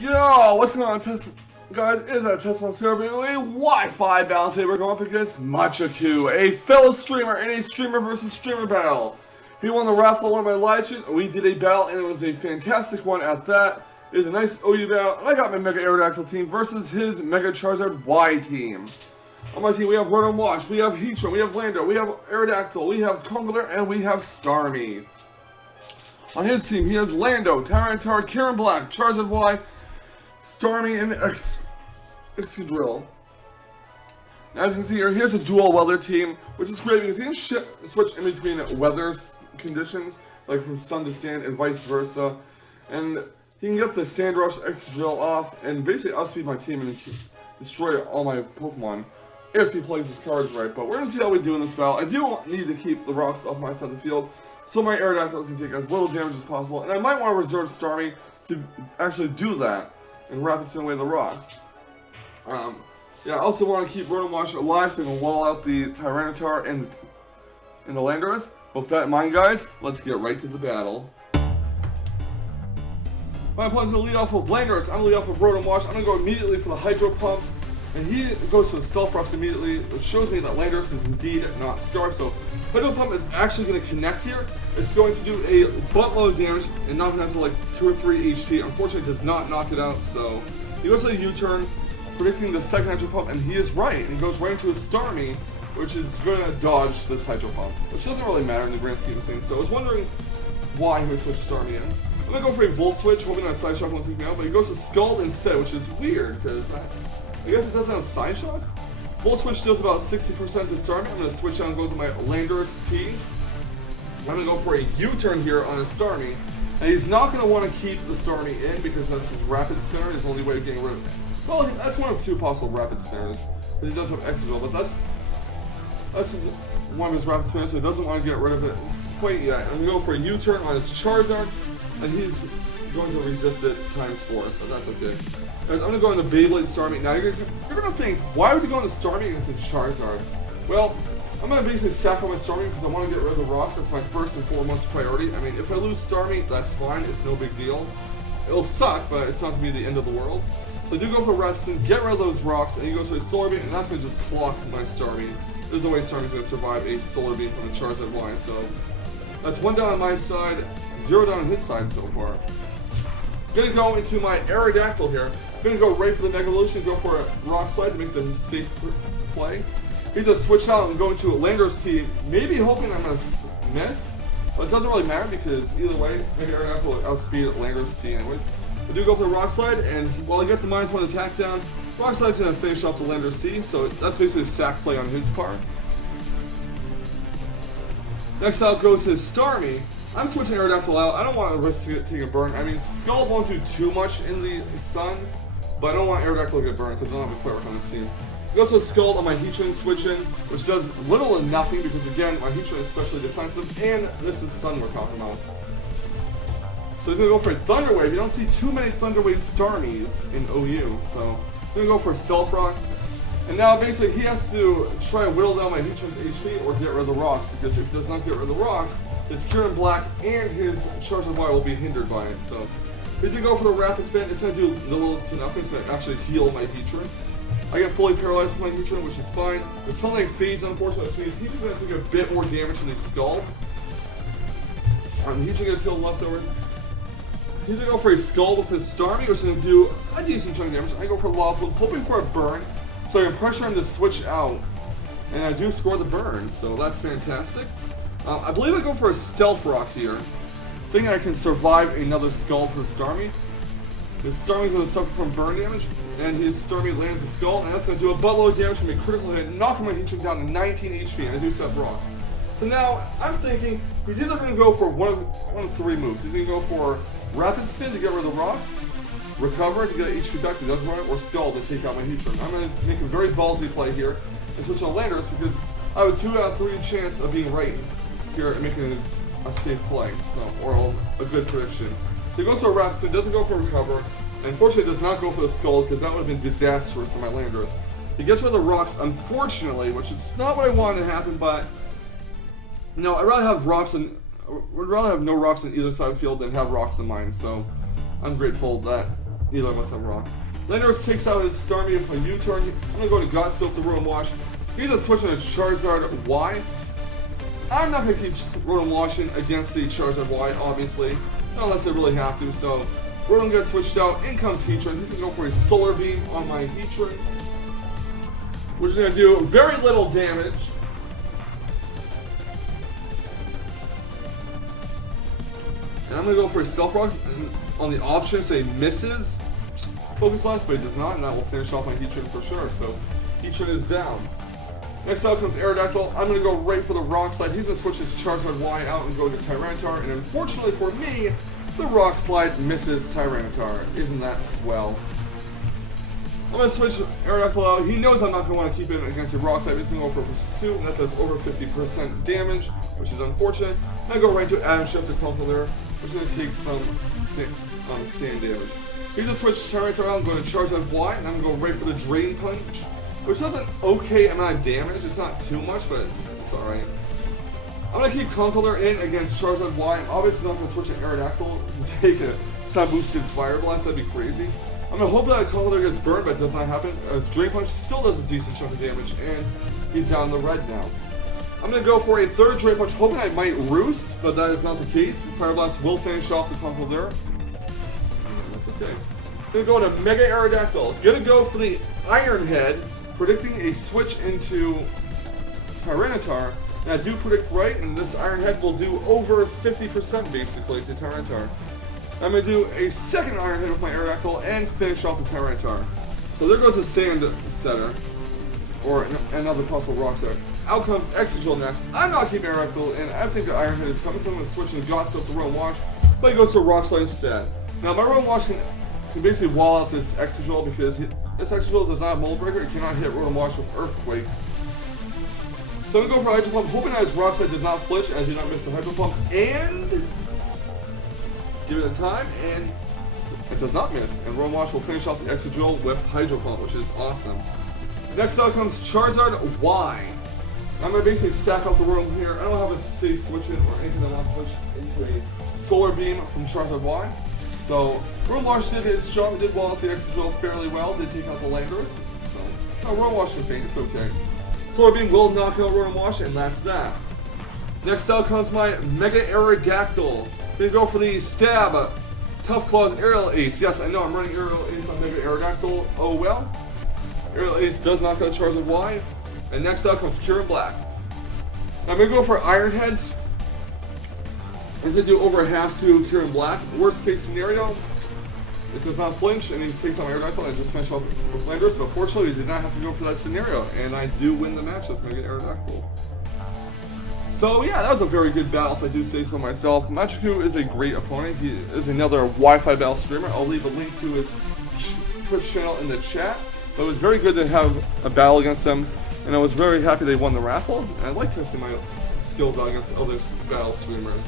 Yo, what's going on, guys? It's a Tesla Serbian Wi-Fi battle today. We're going up against Machaku, a fellow streamer in a streamer versus streamer battle. He won the raffle on one of my live streams. We did a battle, and it was a fantastic one at that. It was a nice OU battle, and I got my Mega Aerodactyl team versus his Mega Charizard Y team. On my team, we have Word and Wash, we have Heatran, we have Lando, we have Aerodactyl, we have Congeler, and we have Starmie. On his team, he has Lando, Tyranitar, Karen Black, Charizard Y, Starmie, and Excadrill. Now, as you can see here, here's a dual weather team, which is great because he can switch in between weather conditions, like from sun to sand and vice versa. And he can get the Sand Rush Excadrill off and basically outspeed my team and destroy all my Pokemon if he plays his cards right. But we're going to see how we do in this battle. I do need to keep the rocks off my side of the field, so my Aerodactyl can take as little damage as possible. And I might want to reserve Starmie to actually do that and rapid spin away the rocks. Yeah, I also want to keep Rotom Wash alive so I can wall out the Tyranitar and the Landorus. But with that in mind, guys, let's get right to the battle. My opponent's going to lead off with Landorus. I'm going to lead off with Rotom Wash. I'm going to go immediately for the Hydro Pump. And he goes to Stealth Rocks immediately, which shows me that Landorus is indeed not starved. So Hydro Pump is actually going to connect here. It's going to do a buttload of damage and knock it down to like 2 or 3 HP. Unfortunately, it does not knock it out. So he goes to the U-turn, predicting the second Hydro Pump, and he is right. And he goes right into his Starmie, which is going to dodge this Hydro Pump, which doesn't really matter in the grand scheme of things. So I was wondering why he would switch Starmie in. I'm going to go for a Volt Switch, hoping that Side Shock won't take me out, but he goes to Scald instead, which is weird, because I guess it doesn't have Side Shock. Volt Switch does about 60% to Starmie. I'm going to switch out and go to my Landorus T. I'm going to go for a U-turn here on his Starmie, and he's not going to want to keep the Starmie in because that's his Rapid Spinner, his only way of getting rid of it. Well, that's one of 2 possible Rapid Spinners, because he does have Excadrill, but that's one of his Rapid Spinners, so he doesn't want to get rid of it quite yet. I'm going to go for a U-turn on his Charizard, and he's going to resist it times 4, so that's okay. I'm going to go into Beyblade Starmie. Now, you're going to think, why would you go into Starmie against a Charizard? Well, I'm going to basically sack on my Starmie because I want to get rid of the rocks. That's my first and foremost priority. I mean, if I lose Starmie, that's fine. It's no big deal. It'll suck, but it's not going to be the end of the world. So I do go for Rapid Spin, get rid of those rocks, and he goes for a Solar Beam, and that's going to just clock my Starmie. There's no way Starmie's going to survive a Solar Beam from a Charizard Y, so that's 1 down on my side, 0 down on his side so far. I'm going to go into my Aerodactyl here. I'm going to go right for the Mega Evolution, go for a Rock Slide to make the safe play. He's going to switch out and go into a Landorus T, maybe hoping I'm going to miss, but it doesn't really matter because either way, Mega Aerodactyl will outspeed Landorus T anyways. I do go for the Rock Slide, and while he gets the -1 attack down, Rock Slide's going to finish off the Landorus T, so that's basically a sack play on his part. Next out goes his Starmie. I'm switching Aerodactyl out. I don't want to risk taking a burn. I mean, Scald won't do too much in the sun, but I don't want Aerodactyl to get burned because I don't have a Cleric on this team. He goes with Scald on my Heatran switch in, which does little and nothing because, again, my Heatran is especially defensive, and this is Sun we're talking about. So he's going to go for a Thunder Wave. You don't see too many Thunder Wave Starmies in OU, so he's going to go for a Stealth Rock. And now basically he has to try and whittle down my Heatran's HP or get rid of the rocks, because if he does not get rid of the rocks, his Karen Black and his Charizard Y will be hindered by it. So he's going to go for the Rapid Spin. It's going to do little to nothing, so I actually heal my Heatran. I get fully paralyzed with my Heatran, which is fine. If something fades, unfortunately, which means he's going to take a bit more damage than these Scalds. Heatran gets healed leftovers. He's going to go for a Scald with his Starmie, which is going to do a decent chunk of damage. I go for Lawful, hoping for a burn, so I can pressure him to switch out. And I do score the burn, so that's fantastic. I believe I go for a Stealth Rock here, thinking I can survive another Scald for Starmie. His Starmie's going to suffer from burn damage, and his Starmie lands a Scald, and that's going to do a buttload of damage from a critical hit, knocking my Heatran down to 19 HP, and I do set Rock. So now, I'm thinking, he's either going to go for one of 3 moves. He's going to go for Rapid Spin to get rid of the rocks, Recover to get HP back, he doesn't run it, or Scald to take out my Heatran. I'm going to make a very ballsy play here, and switch on Landorus, because I have a 2 out of 3 chance of being right here and making a safe play, so, or a good prediction. So he goes for a Rapid Spin, doesn't go for Recover, and unfortunately does not go for the Scald, because that would have been disastrous on my Landorus. He gets rid of the rocks, unfortunately, which is not what I wanted to happen, but no, I'd rather have rocks and would rather have no rocks on either side of the field than have rocks in mine, so I'm grateful that Neither must have rocks. Landorus takes out his Starmie with a U-turn. I'm going to go to God Soap the Rotom Wash. He's a switch on a Charizard Y. I'm not going to keep Rotom Washing against the Charizard Y, obviously. Unless I really have to, so Rotom gets switched out. In comes Heatran. He's going to go for a Solar Beam on my Heatran, which is going to do very little damage. And I'm going to go for a Stealth Rocks, and on the option say misses Focus Blast, but it does not, and that will finish off my Heatran for sure, so Heatran is down. Next out comes Aerodactyl. I'm going to go right for the Rock Slide. He's going to switch his Charizard Y out and go to Tyranitar, and unfortunately for me, the Rock Slide misses Tyranitar. Isn't that swell? I'm going to switch Aerodactyl out. He knows I'm not going to want to keep him against a Rock type. He's going to go for Pursuit, and that does over 50% damage, which is unfortunate. And I go right to Adam Shift to Conkeldurr, which is going to take some sand damage. He's going to switch Tyranitar out. I'm going to Charizard Y, and I'm going to go right for the Drain Punch, which does an okay amount of damage. It's not too much, but it's alright. I'm going to keep Conkeldurr in against Charizard Y. I'm obviously not going to switch an Aerodactyl and take a Sun-boosted Fire Blast. That'd be crazy. I'm going to hope that Conkeldurr gets burned, but it does not happen, as Drain Punch still does a decent chunk of damage, and he's down in the red now. I'm going to go for a third Drain Punch, hoping I might Roost, but that is not the case. The Fire Blast will finish off the Conkeldurr. That's okay. I'm going to go into Mega Aerodactyl. Going to go for the Iron Head, predicting a switch into Tyranitar. And I do predict right, and this Iron Head will do over 50% basically to Tyranitar. I'm going to do a second Iron Head with my Aerodactyl and finish off the Tyranitar. So there goes the Sand Setter, or another possible Rock Setter. Out comes Exegil next. I'm not keeping Aerodactyl, and I think the Iron Head is coming, so I'm going to switch and God Soap the Rotom Wash, but he goes to Rock Slide instead. Now my Rotom Wash can basically wall out this Exegil because this Exegil does not have Mold Breaker. It cannot hit Rotom Wash with Earthquake. So I'm going to go for Hydro Pump, hoping that his Rock Slide does not flinch and I do not miss the Hydro Pump, and give it a time, and it does not miss. And Rotom Wash will finish off the Exegil with Hydro Pump, which is awesome. Next out comes Charizard Y. I'm going to basically sack out the Rotom here. I don't have a safe switch in or anything that wants to switch into a Solar Beam from Charizard Y. So Rotom Wash did its job. It did wall out the Exegil fairly well. Did take out the Landorus. So Rotom Wash can faint. It's okay. Solar Beam will knock out Rotom Wash, and that's that. Next out comes my Mega Aerodactyl. They go for the Stab, Tough Claws, Aerial Ace. Yes, I know I'm running Aerial Ace on Mega Aerodactyl. Oh well. Aerial Ace does knock out Charizard Y. And next out comes Cure in Black. Now I'm going to go for Iron Head. He's going to do over half to Cure in Black. Worst case scenario, it does not flinch, and he takes on Aerodactyl and just finished off with Landorus, but fortunately he did not have to go for that scenario, and I do win the match with Mega Aerodactyl. So yeah, that was a very good battle if I do say so myself. Machaku is a great opponent. He is another Wi-Fi battle streamer. I'll leave a link to his Twitch channel in the chat. But it was very good to have a battle against them, and I was very happy they won the raffle, and I'd like to see my skills out against other battle streamers.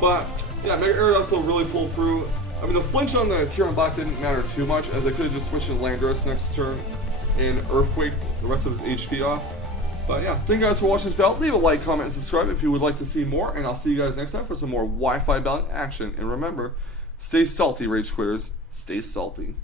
But yeah, Mega Aerodactyl really pulled through. I mean, the flinch on the Cure in Black didn't matter too much, as I could have just switched to Landorus next turn and Earthquake the rest of his HP off. But yeah, thank you guys for watching this battle. Leave a like, comment, and subscribe if you would like to see more, and I'll see you guys next time for some more Wi-Fi battle action. And remember, stay salty, Rage Quitters. Stay salty.